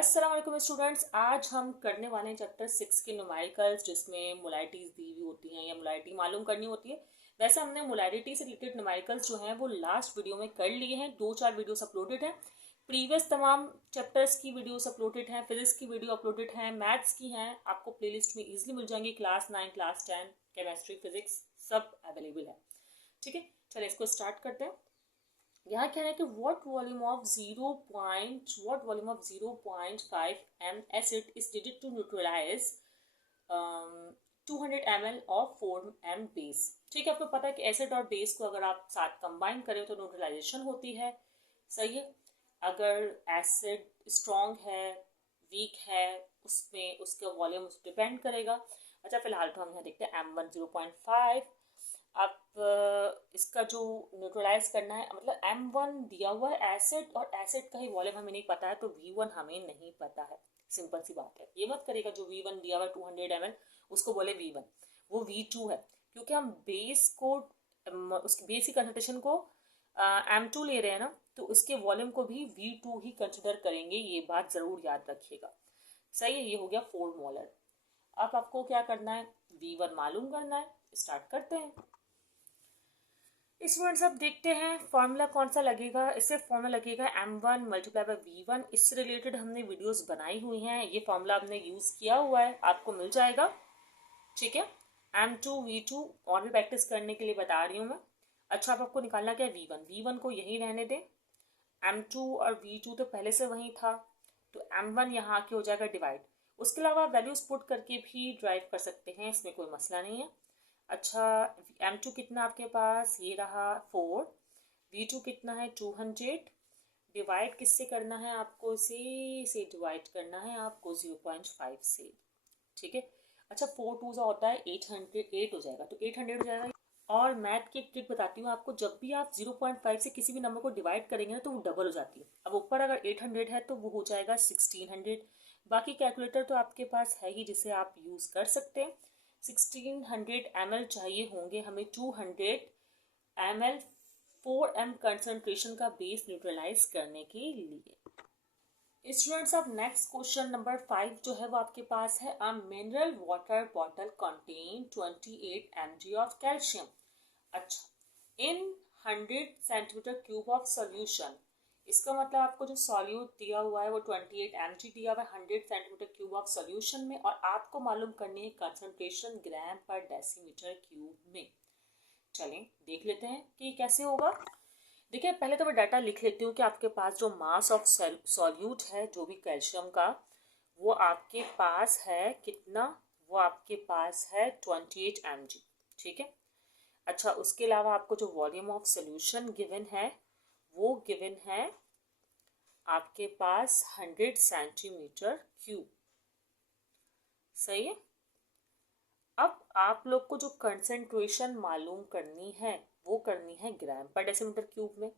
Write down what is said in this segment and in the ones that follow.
अस्सलाम वालेकुम स्टूडेंट्स, आज हम करने वाले हैं चैप्टर 6 के न्यूमेरिकल्स, जिसमें मोलाइटीज दी हुई होती हैं या मोलाइटी मालूम करनी होती है। वैसे हमने मोलाइटी से रिलेटेड न्यूमेरिकल्स जो हैं वो लास्ट वीडियो में कर लिए हैं। 2-4 वीडियोस अपलोडेड हैं। प्रीवियस तमाम चैप्टर्स की वीडियोस अपलोडेड हैं, फिजिक्स की वीडियो अपलोडेड हैं, मैथ्स की हैं, आपको प्लेलिस्ट में इजीली मिल जाएंगी। क्लास 9, क्लास 10, केमिस्ट्री, फिजिक्स सब अवेलेबल है। ठीक है, चलिए इसको स्टार्ट करते हैं। यहाँ क्या है कि what volume of 0.5 m acid is needed to neutralize 200 ml of 4 m base। ठीक है, आपको पता है कि एसिड और बेस को अगर आप साथ कंबाइन करें तो न्यूट्रलाइजेशन होती है। सही है। अगर एसिड स्ट्रॉन्ग है, वीक है, उसमें उसका वॉल्यूम डिपेंड करेगा। अच्छा, फिलहाल तो हम यहाँ देखते हैं M1 0.5। अब इसका जो न्यूट्रलाइज करना है, मतलब M1 दिया हुआ है एसिड, और एसिड का ही वॉल्यूम हमें नहीं पता है, तो V1 हमें नहीं पता है। सिंपल सी बात है। ये मत करेगा जो V1 दिया हुआ है 200 ml उसको बोले V1, वो V2 है, क्योंकि हम बेस को उसकी बेस की कंसंट्रेशन को M2 ले रहे हैं ना, तो उसके वॉल्यूम को भी V2 ही कंसिडर करेंगे। ये बात जरूर याद रखिएगा। सही है, ये हो गया 4 मोलर। अब आपको क्या करना है, V1 मालूम करना है। स्टार्ट करते हैं। स्टूडेंट्स, अब देखते हैं फॉर्मूला कौन सा लगेगा। इससे फॉर्मूला लगेगा M1 मल्टीप्लाई बाय V1। इससे रिलेटेड हमने वीडियोस बनाई हुई हैं, ये फॉर्मूला हमने यूज़ किया हुआ है, आपको मिल जाएगा। ठीक है, M2 V2 और भी प्रैक्टिस करने के लिए बता रही हूँ मैं। अच्छा, अब आपको निकालना क्या है, V1 को यहीं रहने दें। M2 और V2 तो पहले से वहीं था, तो M1 यहाँ के हो जाएगा डिवाइड। उसके अलावा वैल्यूज पुट करके भी ड्राइव कर सकते हैं, इसमें कोई मसला नहीं है। अच्छा, M2 कितना आपके पास, ये रहा 4। V2 कितना है 200। डिवाइड किससे करना है आपको, से डिवाइड करना है आपको 0.5 से। ठीक है। अच्छा, 4 2 सा होता है 800, 8 हो जाएगा, तो 800 हो जाएगा। और मैथ की एक ट्रिक बताती हूँ आपको, जब भी आप 0.5 से किसी भी नंबर को डिवाइड करेंगे ना तो वो डबल हो जाती है। अब ऊपर अगर 800 है तो वो हो जाएगा 1600। बाकी कैलकुलेटर तो आपके पास है ही, जिसे आप यूज़ कर सकते हैं। 1600 ml चाहिए होंगे हमें 200 ml 4m कंसंट्रेशन का बेस न्यूट्रलाइज करने के लिए। स्टूडेंट्स, अब नेक्स्ट क्वेश्चन नंबर 5 जो है वो आपके पास है। A mineral water bottle contain 28 mg of calcium. अच्छा, इन 100 सेंटीमीटर क्यूब ऑफ सोल्यूशन। इसका मतलब आपको जो सॉल्यूट दिया हुआ है वो 28 mg दिया हुआ है 100 सेंटीमीटर क्यूब ऑफ सोल्यूशन में, और आपको मालूम करनी है कंसंट्रेशन ग्राम पर डेसीमीटर क्यूब में। चलें देख लेते हैं कि कैसे होगा। देखिए, पहले तो मैं डाटा लिख लेती हूँ कि आपके पास जो मास ऑफ सॉल्यूट है जो भी कैल्शियम का, वो आपके पास है कितना, वो आपके पास है 28 mg। ठीक है। अच्छा, उसके अलावा आपको जो वॉल्यूम ऑफ सोल्यूशन गिवन है वो गिवन है आपके पास 100 सेंटीमीटर क्यूब। सही है। अब आप लोग को जो कंसेंट्रेशन मालूम करनी है वो करनी है ग्राम पर डेसीमीटर क्यूब में।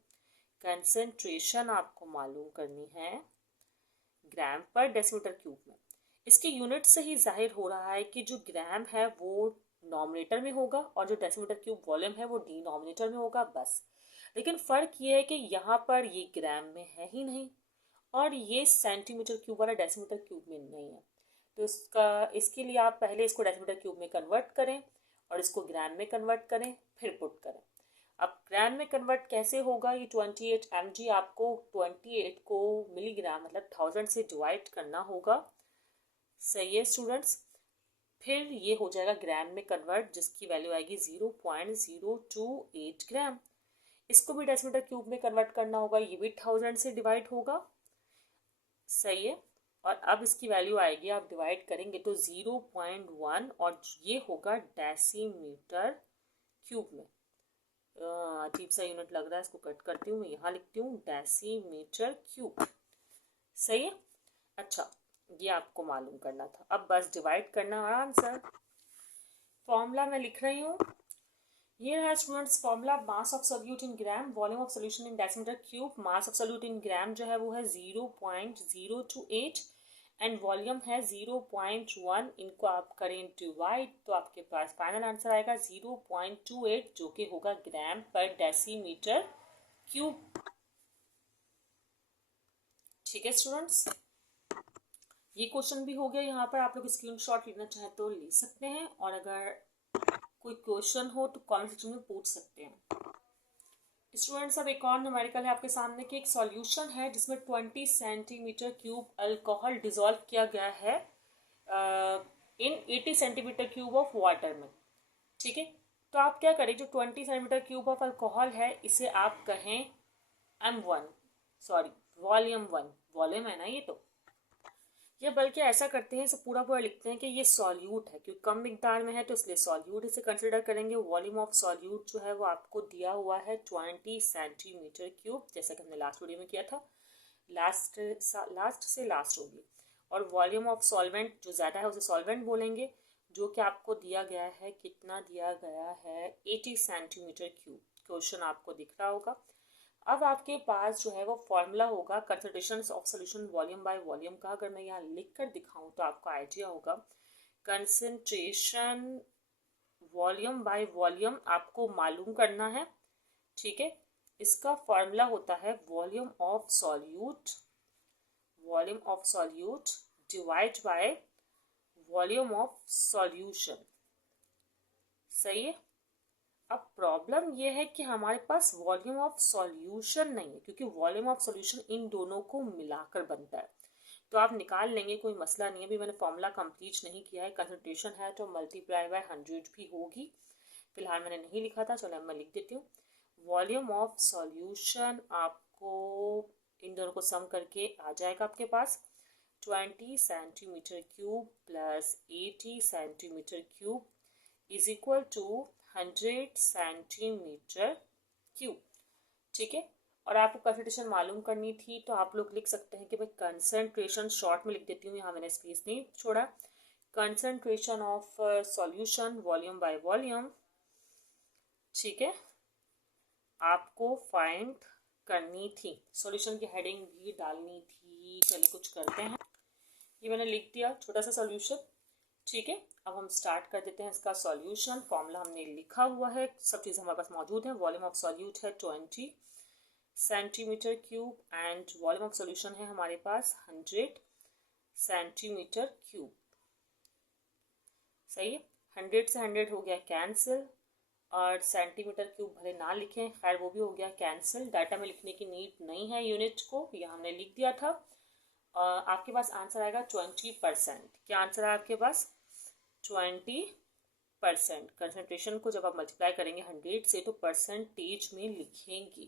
कंसेंट्रेशन आपको मालूम करनी है ग्राम पर डेसीमीटर क्यूब में। इसके यूनिट से ही जाहिर हो रहा है कि जो ग्राम है वो नॉमिनेटर में होगा और जो डेसीमीटर क्यूब वॉल्यूम है वो डिनोमिनेटर में होगा, बस। लेकिन फ़र्क ये है कि यहाँ पर ये ग्राम में है ही नहीं, और ये सेंटीमीटर क्यूब वाला डेसीमीटर क्यूब में नहीं है। तो इसके लिए आप पहले इसको डेसीमीटर क्यूब में कन्वर्ट करें और इसको ग्राम में कन्वर्ट करें, फिर पुट करें। अब ग्राम में कन्वर्ट कैसे होगा, ये 28 mg आपको 28 को मिलीग्राम मतलब 1000 से डिवाइड करना होगा। सही है स्टूडेंट्स। फिर ये हो जाएगा ग्राम में कन्वर्ट, जिसकी वैल्यू आएगी 0.028 ग्राम। इसको भी डेसीमीटर क्यूब में कन्वर्ट करना होगा, ये भी 1000 से डिवाइड होगा। सही है। और अब इसकी वैल्यू आएगी, आप डिवाइड करेंगे तो 0.1, और ये होगा डेसीमीटर क्यूब में। अजीब सा यूनिट लग रहा है, इसको कट करती हूँ, मैं यहाँ लिखती हूँ डेसीमीटर क्यूब। सही है। अच्छा, ये आपको मालूम करना था। अब बस डिवाइड करना है आंसर। फॉर्मूला मैं लिख रही हूँ, ये है students formula. Mass of solute in gram, volume of solution in decimeter cube. Mass of solute in gram जो है वो है 0.028 एंड वॉल्यूम है 0.1। इनको आप करें डिवाइड तो आपके पास फाइनल आंसर आएगा 0.28, जो कि होगा ग्राम पर डेसीमीटर क्यूब। ठीक है स्टूडेंट्स। ये क्वेश्चन भी हो गया। यहाँ पर आप लोग स्क्रीनशॉट लेना चाहें तो ले सकते हैं, और अगर कोई क्वेश्चन हो तो कमेंट सेक्शन में पूछ सकते हैं। स्टूडेंट्स, अब एक और न्यूमेरिकल है आपके सामने कि एक सॉल्यूशन है जिसमें 20 सेंटीमीटर क्यूब अल्कोहल डिजोल्व किया गया है इन 80 सेंटीमीटर क्यूब ऑफ वाटर में। ठीक है, तो आप क्या करें, जो 20 सेंटीमीटर क्यूब ऑफ अल्कोहल है इसे आप कहें M1, सॉरी वॉल्यूम 1, वॉल्यूम है ना ये तो, या बल्कि ऐसा करते हैं इसे पूरा पूरा लिखते हैं कि ये सॉल्यूट है, क्योंकि कम मिकदार में है तो इसलिए सॉल्यूट इसे कंसिडर करेंगे। वॉल्यूम ऑफ सॉल्यूट जो है वो आपको दिया हुआ है 20 सेंटीमीटर क्यूब, जैसा कि हमने लास्ट वीडियो में किया था। लास्ट से लास्ट होगी। और वॉल्यूम ऑफ सॉल्वेंट जो ज़्यादा है उसे सॉल्वेंट बोलेंगे, जो कि आपको दिया गया है, कितना दिया गया है, 80 सेंटीमीटर क्यूब। क्वेश्चन आपको दिख रहा होगा। अब आपके पास जो है वो फॉर्मूला होगा concentration of solution volume by volume का। अगर मैं यहाँ लिख कर दिखाऊं तो आपको आइडिया होगा। कंसंट्रेशन वॉल्यूम बाय वॉल्यूम आपको मालूम करना है। ठीक है, इसका फॉर्मूला होता है volume of solute divide by volume of solution. सही है। अब प्रॉब्लम यह है कि हमारे पास वॉल्यूम ऑफ सॉल्यूशन नहीं है, क्योंकि वॉल्यूम ऑफ सॉल्यूशन इन दोनों को मिलाकर बनता है। तो आप निकाल लेंगे, कोई मसला नहीं है। अभी मैंने फॉर्मूला कंप्लीट नहीं किया है। कंसंट्रेशन है तो मल्टीप्लाई बाय 100 भी होगी। फिलहाल मैंने नहीं लिखा था, चलो मैं लिख देती हूँ। वॉल्यूम ऑफ सॉल्यूशन आपको इन दोनों को सम करके आ जाएगा आपके पास 20 centimetre cube plus 80 centimetre cube is equal to 100 centimetre cube. ठीक है, और आपको कंसंट्रेशन मालूम करनी थी तो आप लोग लिख सकते हैं कि भाई कंसंट्रेशन, शॉर्ट में लिख देती हूँ, यहाँ मैंने स्पेस नहीं छोड़ा। Concentration of solution volume by volume, ठीक है, आपको फाइंड करनी थी। सॉल्यूशन की हेडिंग भी डालनी थी। चलिए कुछ करते हैं। ये मैंने लिख दिया छोटा सा सॉल्यूशन। ठीक है, अब हम स्टार्ट कर देते हैं इसका सॉल्यूशन। फॉर्मूला हमने लिखा हुआ है, सब चीज़ हमारे पास मौजूद है। वॉल्यूम ऑफ सॉल्यूट है 20 centimetre cube and volume of solution है हमारे पास 100 सेंटीमीटर क्यूब। सही है, 100 से 100 हो गया कैंसिल, और सेंटीमीटर क्यूब भले ना लिखें, खैर वो भी हो गया कैंसिल। डाटा में लिखने की नीड नहीं है यूनिट को, यह हमने लिख दिया था। आपके पास आंसर आएगा 20%। क्या आंसर है आपके पास? 20%। कंसंट्रेशन को जब आप मल्टीप्लाई करेंगे 100 से तो परसेंटेज में लिखेंगे।